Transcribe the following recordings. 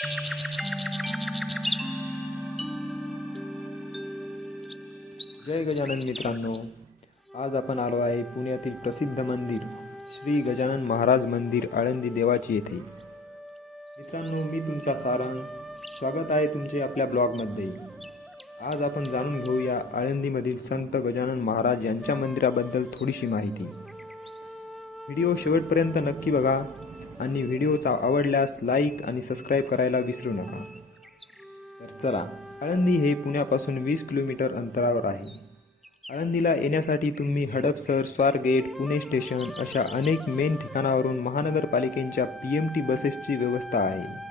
जय गजानन मित्रांनो आज आपण आलो आहे पुण्यातील प्रसिद्ध मंदिर श्री गजानन महाराज मंदिर आळंदी देवाची येथे. मित्रांनो मी तुमचा सारंग स्वागत आहे तुमचे आपल्या ब्लॉगमध्ये. आज आपण जाणून घेऊया आळंदीमधील संत गजानन महाराज यांच्या मंदिराबद्दल थोडीशी माहिती. व्हिडिओ शेवटपर्यंत नक्की बघा. आणि व्हिडिओचा आवडल्यास लाईक आणि सबस्क्राईब करायला विसरू नका. तर चला आळंदी हे पुण्यापासून वीस किलोमीटर अंतरावर आहे. आळंदीला येण्यासाठी तुम्ही हडपसर स्वारगेट पुणे स्टेशन अशा अनेक मेन ठिकाणावरून महानगरपालिकेच्या पी एम टी बसेसची व्यवस्था आहे.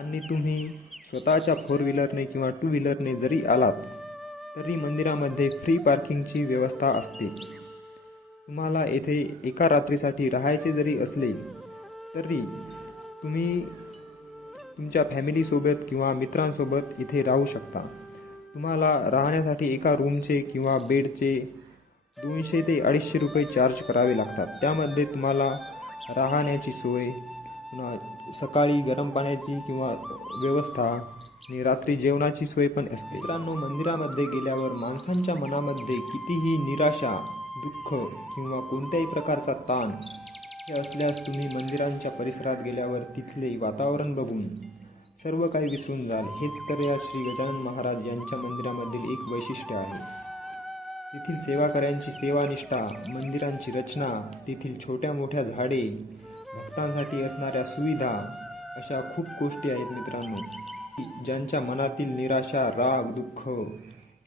आणि तुम्ही स्वतःच्या फोर व्हीलरने किंवा टू व्हीलरने जरी आलात तरी मंदिरामध्ये फ्री पार्किंगची व्यवस्था असतेच. तुम्हाला येथे एका रात्रीसाठी राहायचे जरी असले तरी तुम्ही तुमच्या फॅमिलीसोबत किंवा मित्रांसोबत इथे राहू शकता. तुम्हाला राहण्यासाठी एका रूमचे किंवा बेडचे दोनशे ते अडीचशे रुपये चार्ज करावे लागतात. त्यामध्ये तुम्हाला राहण्याची सोय पुन्हा सकाळी गरम पाण्याची किंवा व्यवस्था आणि रात्री जेवणाची सोय पण असते. मित्रांनो मंदिरामध्ये गेल्यावर माणसांच्या मनामध्ये कितीही निराशा दुःख किंवा कोणत्याही प्रकारचा ताण हे असल्यास तुम्ही मंदिरांच्या परिसरात गेल्यावर तिथले वातावरण बघून सर्व काही विसरून जाल. हेच तर या श्री गजानन महाराज यांच्या मंदिरामधील एक वैशिष्ट्य आहे. तेथील सेवाकऱ्यांची सेवानिष्ठा मंदिरांची रचना तेथील छोट्या मोठ्या झाडे भक्तांसाठी असणाऱ्या सुविधा अशा खूप गोष्टी आहेत मित्रांनो. ज्यांच्या मनातील निराशा राग दुःख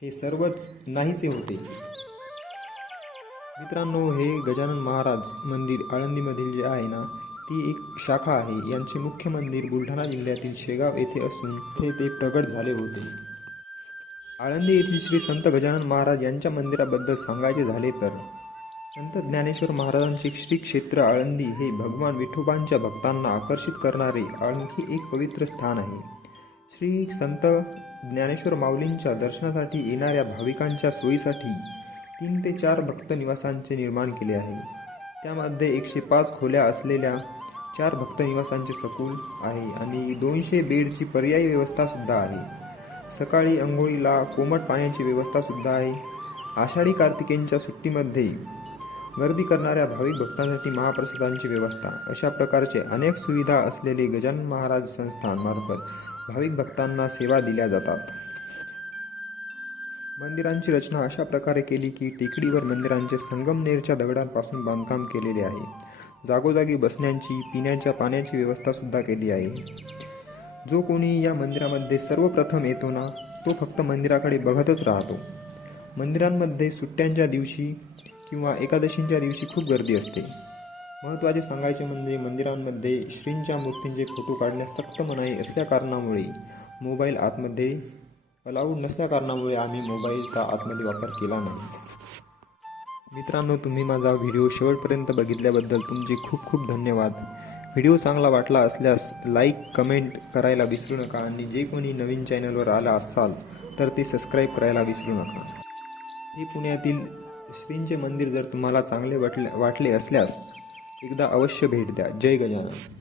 हे सर्वच नाहीसे होते. मित्रांनो हे गजानन महाराज मंदिर आळंदीमधील जे आहे ना ती एक शाखा आहे. यांचे मुख्य मंदिर बुलढाणा जिल्ह्यातील शेगाव येथे असून ते ते प्रगट झाले होते. आळंदी येथील श्री संत गजानन महाराज यांच्या मंदिराबद्दल सांगायचे झाले तर संत ज्ञानेश्वर महाराजांचे श्री क्षेत्र आळंदी हे भगवान विठोबांच्या भक्तांना आकर्षित करणारे आणखी एक पवित्र स्थान आहे. श्री संत ज्ञानेश्वर माऊलींच्या दर्शनासाठी येणाऱ्या भाविकांच्या सोयीसाठी तीन ते चार भक्त निवासांचे निर्माण केले आहे. त्यामध्ये एकशे पाच खोल्या असलेल्या चार भक्त निवासांचे सकूल आहे आणि दोनशे बेडची पर्यायी व्यवस्थासुद्धा आहे. सकाळी अंघोळीला कोमट पाण्याची व्यवस्थासुद्धा आहे. आषाढी कार्तिकेंच्या सुट्टीमध्ये गर्दी करणाऱ्या भाविक भक्तांसाठी महाप्रसादांची व्यवस्था. अशा प्रकारचे अनेक सुविधा असलेले गजानन महाराज संस्थानमार्फत भाविक भक्तांना सेवा दिल्या जातात. मंदिरांची रचना अशा प्रकारे केली की टेकडीवर मंदिरांचे संगमनेरच्या दगडांपासून बांधकाम केलेले आहे. जागोजागी बसण्याची पिण्याच्या पाण्याची व्यवस्था सुद्धा केली आहे. जो कोणी या मंदिरामध्ये सर्वप्रथम येतो ना तो फक्त मंदिराकडे बघतच राहतो. मंदिरांमध्ये सुट्ट्यांच्या दिवशी किंवा एकादशींच्या दिवशी खूप गर्दी असते. महत्त्वाचे सांगायचे म्हणजे मंदिरांमध्ये श्रींच्या मूर्तींचे फोटो काढण्यास सक्त मनाई असल्या कारणामुळे मोबाईल आतमध्ये अलाउड नसल्या कारणामुळे आम्ही मोबाईलचा आतमध्ये वापर केला नाही. मित्रांनो तुम्ही माझा व्हिडिओ शेवटपर्यंत बघितल्याबद्दल तुमचे खूप खूप धन्यवाद. व्हिडिओ चांगला वाटला असल्यास लाईक कमेंट करायला विसरू नका आणि जे कोणी नवीन चॅनलवर आला असाल तर ते सबस्क्राईब करायला विसरू नका. हे पुण्यातील श्रींचे मंदिर जर तुम्हाला चांगले वाटले वाटले असल्यास एकदा अवश्य भेट द्या. जय गजानन.